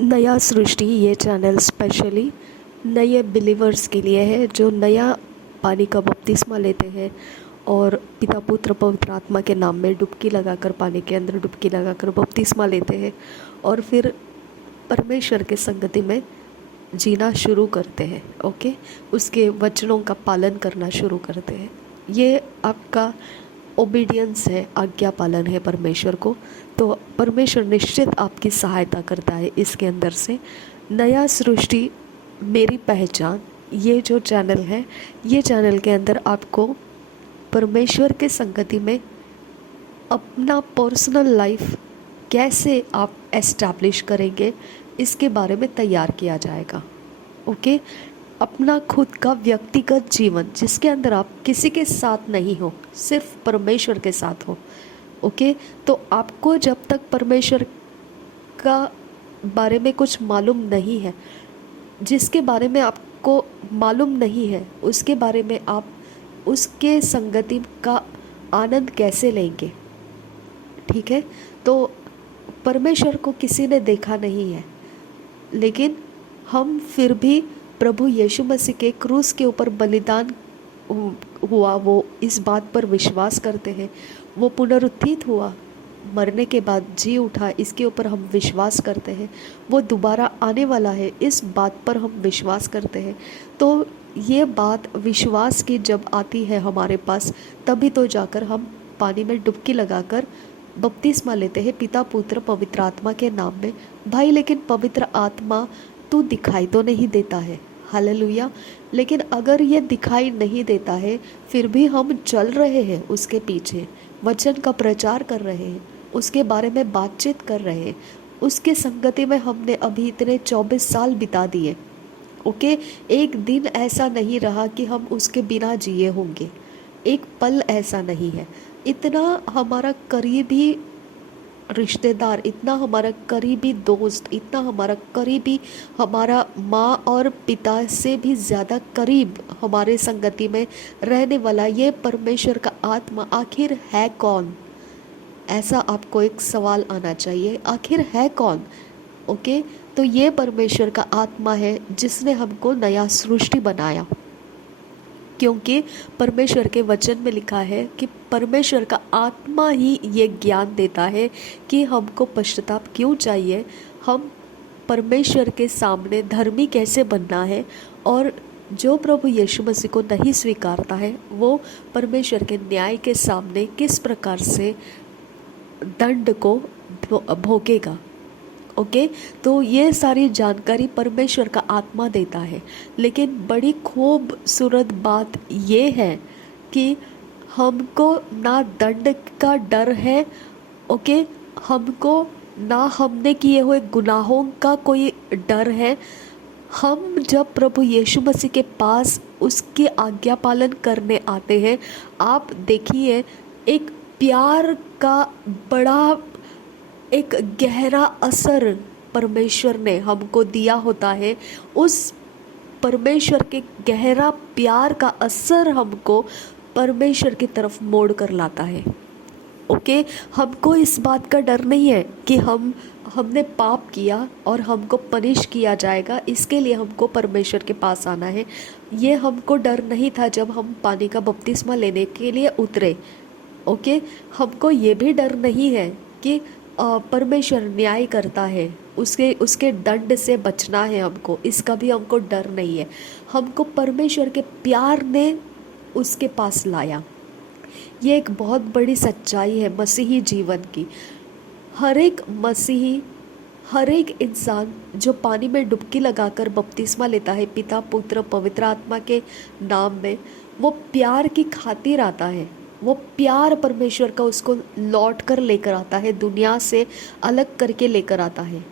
नया सृष्टि ये channel specially नए बिलीवर्स के लिए है जो नया पानी का बपतिस्मा लेते हैं और पिता पुत्र पवित्र आत्मा के नाम में डुबकी लगाकर पानी के अंदर डुबकी लगाकर बपतिस्मा लेते हैं और फिर परमेश्वर के संगति में जीना शुरू करते हैं। ओके, उसके वचनों का पालन करना शुरू करते हैं। ये आपका ओबीडियंस है, आज्ञा पालन है परमेश्वर को। तो परमेश्वर निश्चित आपकी सहायता करता है इसके अंदर से। नया सृष्टि मेरी पहचान ये जो चैनल है, ये चैनल के अंदर आपको परमेश्वर के संगति में अपना पर्सनल लाइफ कैसे आप एस्टैब्लिश करेंगे इसके बारे में तैयार किया जाएगा। ओके, अपना खुद का व्यक्तिगत जीवन जिसके अंदर आप किसी के साथ नहीं हो, सिर्फ परमेश्वर के साथ हो। ओके, तो आपको जब तक परमेश्वर का बारे में कुछ मालूम नहीं है, जिसके बारे में आपको मालूम नहीं है, उसके बारे में आप उसके संगति का आनंद कैसे लेंगे। ठीक है, तो परमेश्वर को किसी ने देखा नहीं है, लेकिन हम फिर भी प्रभु यीशु मसीह के क्रूस के ऊपर बलिदान हुआ, वो इस बात पर विश्वास करते हैं। वो पुनरुत्थित हुआ, मरने के बाद जी उठा, इसके ऊपर हम विश्वास करते हैं। वो दोबारा आने वाला है, इस बात पर हम विश्वास करते हैं। तो ये बात विश्वास की जब आती है हमारे पास, तभी तो जाकर हम पानी में डुबकी लगाकर बपतिस्मा लेते हैं पिता पुत्र पवित्र आत्मा के नाम में। भाई, लेकिन पवित्र आत्मा तू दिखाई तो नहीं देता है। हालेलुया। लेकिन अगर ये दिखाई नहीं देता है, फिर भी हम चल रहे हैं उसके पीछे, वचन का प्रचार कर रहे हैं, उसके बारे में बातचीत कर रहे हैं, उसके संगति में हमने अभी इतने 24 साल बिता दिए। ओके, एक दिन ऐसा नहीं रहा कि हम उसके बिना जिए होंगे, एक पल ऐसा नहीं है। इतना हमारा करीबी रिश्तेदार, इतना हमारा करीबी दोस्त, इतना हमारा करीबी, हमारा माँ और पिता से भी ज़्यादा करीब हमारे संगति में रहने वाला ये परमेश्वर का आत्मा आखिर है कौन? ऐसा आपको एक सवाल आना चाहिए, आखिर है कौन? ओके, तो ये परमेश्वर का आत्मा है जिसने हमको नया सृष्टि बनाया। क्योंकि परमेश्वर के वचन में लिखा है कि परमेश्वर का आत्मा ही ये ज्ञान देता है कि हमको पश्चाताप क्यों चाहिए, हम परमेश्वर के सामने धर्मी कैसे बनना है, और जो प्रभु यीशु मसीह को नहीं स्वीकारता है वो परमेश्वर के न्याय के सामने किस प्रकार से दंड को भोगेगा। ओके, तो ये सारी जानकारी परमेश्वर का आत्मा देता है। लेकिन बड़ी खूबसूरत बात ये है कि हमको ना दंड का डर है। ओके, हमको ना हमने किए हुए गुनाहों का कोई डर है। हम जब प्रभु यीशु मसीह के पास उसकी आज्ञा पालन करने आते हैं, आप देखिए एक प्यार का बड़ा एक गहरा असर परमेश्वर ने हमको दिया होता है। उस परमेश्वर के गहरा प्यार का असर हमको परमेश्वर की तरफ मोड़ कर लाता है। ओके, हमको इस बात का डर नहीं है कि हमने पाप किया और हमको पनिश किया जाएगा, इसके लिए हमको परमेश्वर के पास आना है। ये हमको डर नहीं था जब हम पानी का बपतिस्मा लेने के लिए उतरे। ओके, हमको ये भी डर नहीं है कि परमेश्वर न्याय करता है, उसके दंड से बचना है हमको, इसका भी हमको डर नहीं है। हमको परमेश्वर के प्यार ने उसके पास लाया। ये एक बहुत बड़ी सच्चाई है मसीही जीवन की। हर एक मसीही, हर एक इंसान जो पानी में डुबकी लगाकर बपतिस्मा लेता है पिता पुत्र पवित्र आत्मा के नाम में, वो प्यार की खातिर आता है। वो प्यार परमेश्वर का उसको लौट कर लेकर आता है, दुनिया से अलग करके लेकर आता है।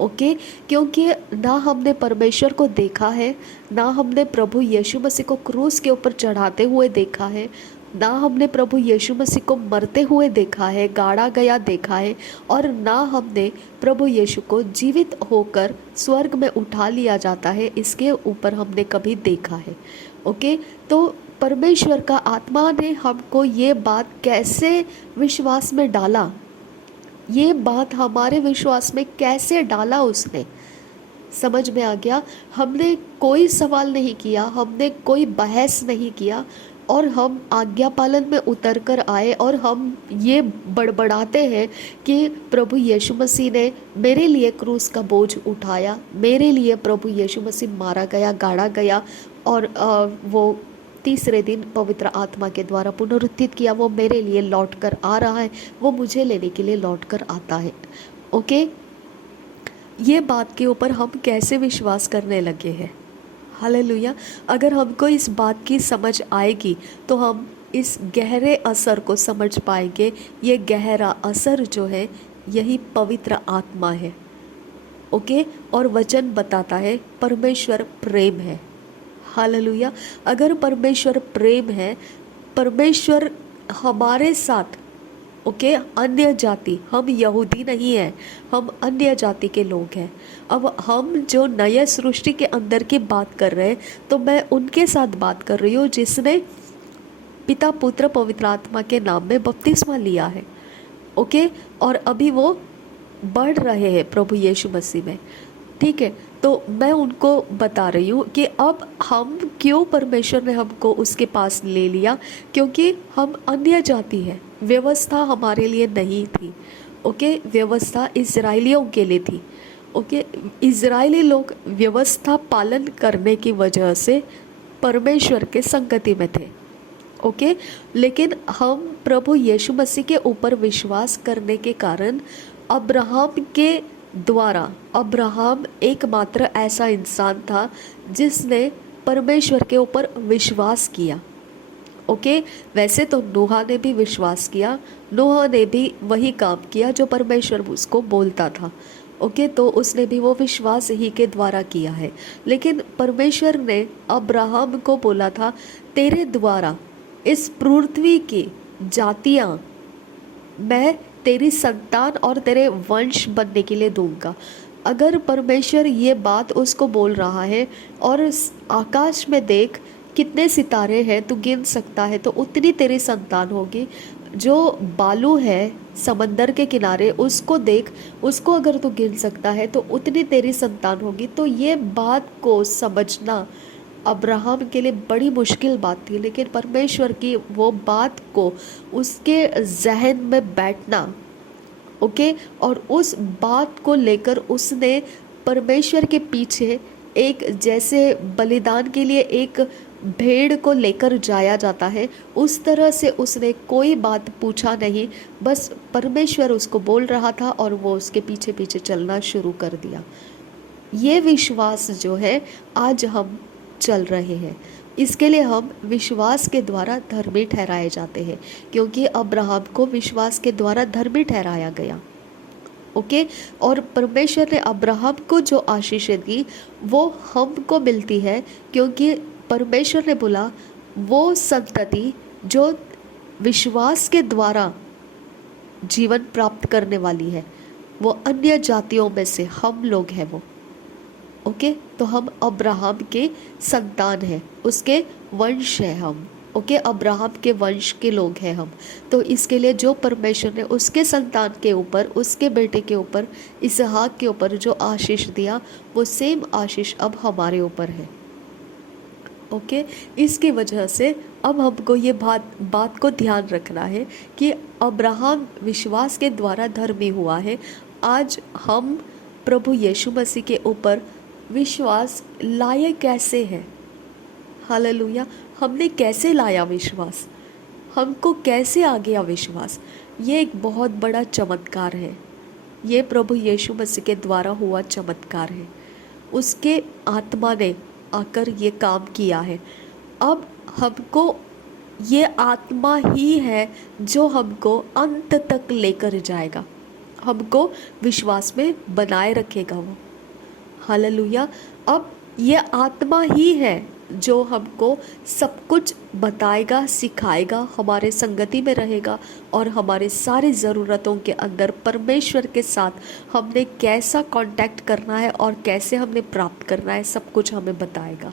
ओके, क्योंकि ना हमने परमेश्वर को देखा है, ना हमने प्रभु यीशु मसीह को क्रूस के ऊपर चढ़ाते हुए देखा है, ना हमने प्रभु यीशु मसीह को मरते हुए देखा है, गाड़ा गया देखा है, और ना हमने प्रभु यीशु को जीवित होकर स्वर्ग में उठा लिया जाता है, इसके ऊपर हमने कभी देखा है। ओके, तो परमेश्वर का आत्मा ने हमको ये बात कैसे विश्वास में डाला, ये बात हमारे विश्वास में कैसे डाला उसने, समझ में आ गया। हमने कोई सवाल नहीं किया, हमने कोई बहस नहीं किया, और हम आज्ञा पालन में उतर कर आए और हम ये बड़बड़ाते हैं कि प्रभु यीशु मसीह ने मेरे लिए क्रूस का बोझ उठाया, मेरे लिए प्रभु यीशु मसीह मारा गया, गाड़ा गया, और वो तीसरे दिन पवित्र आत्मा के द्वारा पुनरुत्थित किया, वो मेरे लिए लौट कर आ रहा है, वो मुझे लेने के लिए लौट कर आता है। ओके, ये बात के ऊपर हम कैसे विश्वास करने लगे हैं। हालेलुया। अगर हमको इस बात की समझ आएगी तो हम इस गहरे असर को समझ पाएंगे। ये गहरा असर जो है यही पवित्र आत्मा है। ओके, और वचन बताता है परमेश्वर प्रेम है। हालेलुया। अगर परमेश्वर प्रेम है, परमेश्वर हमारे साथ, ओके, अन्य जाति, हम यहूदी नहीं हैं, हम अन्य जाति के लोग हैं। अब हम जो नए सृष्टि के अंदर की बात कर रहे हैं, तो मैं उनके साथ बात कर रही हूँ जिसने पिता पुत्र पवित्र आत्मा के नाम में बपतिस्मा लिया है। ओके, और अभी वो बढ़ रहे हैं प्रभु यीशु मसीह में। ठीक है, तो मैं उनको बता रही हूँ कि अब हम क्यों, परमेश्वर ने हमको उसके पास ले लिया, क्योंकि हम अन्य जाति हैं। व्यवस्था हमारे लिए नहीं थी। ओके, व्यवस्था इजराइलियों के लिए थी। ओके, इजरायली लोग व्यवस्था पालन करने की वजह से परमेश्वर के संगति में थे। ओके, लेकिन हम प्रभु यीशु मसीह के ऊपर विश्वास करने के कारण अब्राहम के द्वारा, अब्राहम एकमात्र ऐसा इंसान था जिसने परमेश्वर के ऊपर विश्वास किया। ओके, वैसे तो नूह ने भी विश्वास किया, नूह ने भी वही काम किया जो परमेश्वर उसको बोलता था। ओके, तो उसने भी वो विश्वास ही के द्वारा किया है। लेकिन परमेश्वर ने अब्राहम को बोला था, तेरे द्वारा इस पृथ्वी की जातियाँ मैं तेरी संतान और तेरे वंश बनने के लिए दूंगा। अगर परमेश्वर ये बात उसको बोल रहा है, और आकाश में देख कितने सितारे हैं, तू गिन सकता है तो उतनी तेरी संतान होगी। जो बालू है समंदर के किनारे, उसको देख, उसको अगर तू गिन सकता है तो उतनी तेरी संतान होगी। तो ये बात को समझना अब्राहम के लिए बड़ी मुश्किल बात थी, लेकिन परमेश्वर की वो बात को उसके जहन में बैठना, ओके, और उस बात को लेकर उसने परमेश्वर के पीछे एक, जैसे बलिदान के लिए एक भेड़ को लेकर जाया जाता है, उस तरह से उसने कोई बात पूछा नहीं, बस परमेश्वर उसको बोल रहा था और वो उसके पीछे पीछे चलना शुरू कर दिया। ये विश्वास जो है आज हम चल रहे हैं, इसके लिए हम विश्वास के द्वारा धर्मी ठहराए जाते हैं, क्योंकि अब्राहम को विश्वास के द्वारा धर्मी ठहराया गया। ओके, और परमेश्वर ने अब्राहम को जो आशीषें दी वो हमको मिलती है, क्योंकि परमेश्वर ने बोला वो संतति जो विश्वास के द्वारा जीवन प्राप्त करने वाली है, वो अन्य जातियों में से हम लोग हैं वो। ओके, तो हम अब्राहम के संतान हैं, उसके वंश हैं हम। ओके, अब्राहम के वंश के लोग हैं हम। तो इसके लिए जो परमेश्वर ने उसके संतान के ऊपर, उसके बेटे के ऊपर, इसहाक के ऊपर जो आशीष दिया, वो सेम आशीष अब हमारे ऊपर है। ओके, इसकी वजह से अब हमको ये बात को ध्यान रखना है कि अब्राहम विश्वास के द्वारा धर्मी हुआ है। आज हम प्रभु यीशु मसीह के ऊपर विश्वास लाए कैसे हैं। हालेलुया। हमने कैसे लाया विश्वास, हमको कैसे आ गया विश्वास, ये एक बहुत बड़ा चमत्कार है। ये प्रभु यीशु मसीह के द्वारा हुआ चमत्कार है। उसके आत्मा ने आकर ये काम किया है। अब हमको ये आत्मा ही है जो हमको अंत तक लेकर जाएगा, हमको विश्वास में बनाए रखेगा वो। हालेलुया। अब ये आत्मा ही है जो हमको सब कुछ बताएगा, सिखाएगा, हमारे संगति में रहेगा, और हमारे सारी ज़रूरतों के अंदर परमेश्वर के साथ हमने कैसा कांटेक्ट करना है और कैसे हमने प्राप्त करना है, सब कुछ हमें बताएगा।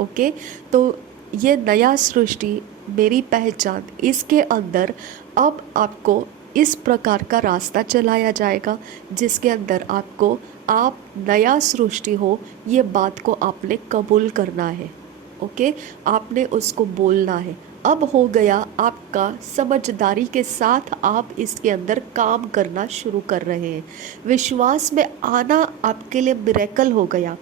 ओके, तो ये नया सृष्टि, मेरी पहचान, इसके अंदर अब आपको इस प्रकार का रास्ता चलाया जाएगा जिसके अंदर आपको आप नया सृष्टि हो ये बात को आपने कबूल करना है। ओके, आपने उसको बोलना है। अब हो गया आपका, समझदारी के साथ आप इसके अंदर काम करना शुरू कर रहे हैं। विश्वास में आना आपके लिए मिरेकल हो गया,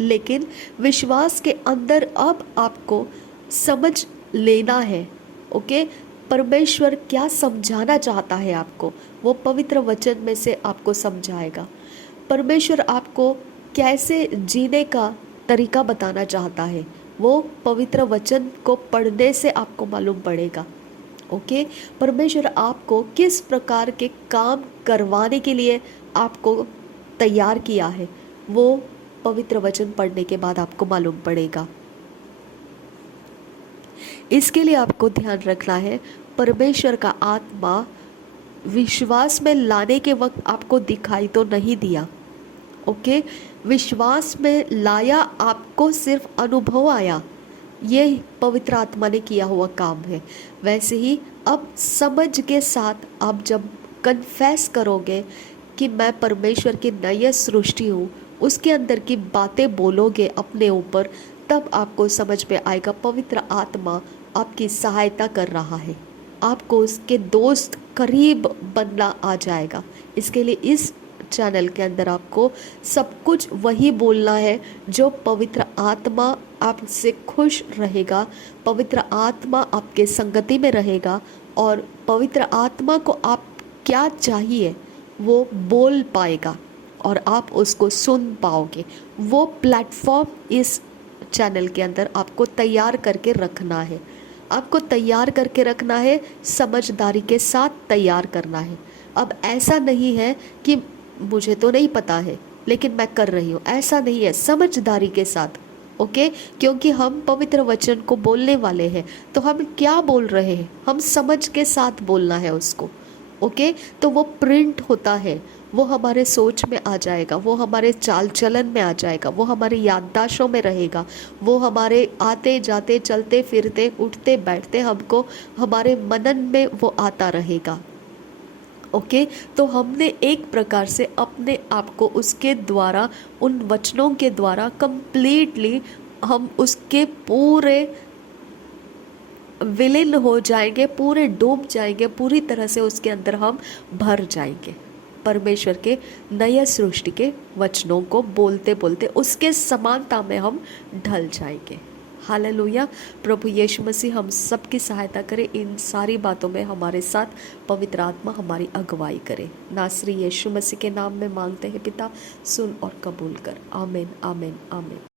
लेकिन विश्वास के अंदर अब आपको समझ लेना है। ओके, परमेश्वर क्या समझाना चाहता है आपको, वो पवित्र वचन में से आपको समझाएगा। परमेश्वर आपको कैसे जीने का तरीका बताना चाहता है, वो पवित्र वचन को पढ़ने से आपको मालूम पड़ेगा। ओके, परमेश्वर आपको किस प्रकार के काम करवाने के लिए आपको तैयार किया है, वो पवित्र वचन पढ़ने के बाद आपको मालूम पड़ेगा। इसके लिए आपको ध्यान रखना है, परमेश्वर का आत्मा विश्वास में लाने के वक्त आपको दिखाई तो नहीं दिया। ओके, विश्वास में लाया, आपको सिर्फ अनुभव आया, ये पवित्र आत्मा ने किया हुआ काम है। वैसे ही अब समझ के साथ आप जब कन्फेस करोगे कि मैं परमेश्वर की नई सृष्टि हूँ, उसके अंदर की बातें बोलोगे अपने ऊपर, तब आपको समझ में आएगा पवित्र आत्मा आपकी सहायता कर रहा है, आपको उसके दोस्त करीब बनना आ जाएगा। इसके लिए इस चैनल के अंदर आपको सब कुछ वही बोलना है जो पवित्र आत्मा आपसे खुश रहेगा, पवित्र आत्मा आपके संगति में रहेगा, और पवित्र आत्मा को आप क्या चाहिए वो बोल पाएगा और आप उसको सुन पाओगे। वो प्लेटफॉर्म इस चैनल के अंदर आपको तैयार करके रखना है, आपको तैयार करके रखना है, समझदारी के साथ तैयार करना है। अब ऐसा नहीं है कि मुझे तो नहीं पता है लेकिन मैं कर रही हूँ, ऐसा नहीं है, समझदारी के साथ। ओके, क्योंकि हम पवित्र वचन को बोलने वाले हैं, तो हम क्या बोल रहे हैं, हम समझ के साथ बोलना है उसको। ओके, तो वो प्रिंट होता है, वो हमारे सोच में आ जाएगा, वो हमारे चाल चलन में आ जाएगा, वो हमारी याददाश्तों में रहेगा, वो हमारे आते जाते चलते फिरते उठते बैठते हमको हमारे मनन में वो आता रहेगा। ओके, तो हमने एक प्रकार से अपने आप को उसके द्वारा, उन वचनों के द्वारा कंप्लीटली हम उसके पूरे विलीन हो जाएंगे, पूरे डूब जाएंगे, पूरी तरह से उसके अंदर हम भर जाएंगे। परमेश्वर के नए सृष्टि के वचनों को बोलते बोलते उसके समानता में हम ढल जाएंगे। हालेलुया। प्रभु यीशु मसीह हम सबकी सहायता करे, इन सारी बातों में हमारे साथ पवित्र आत्मा हमारी अगुवाई करे। नासरी यीशु मसीह के नाम में मांगते हैं पिता, सुन और कबूल कर। आमीन, आमीन, आमीन।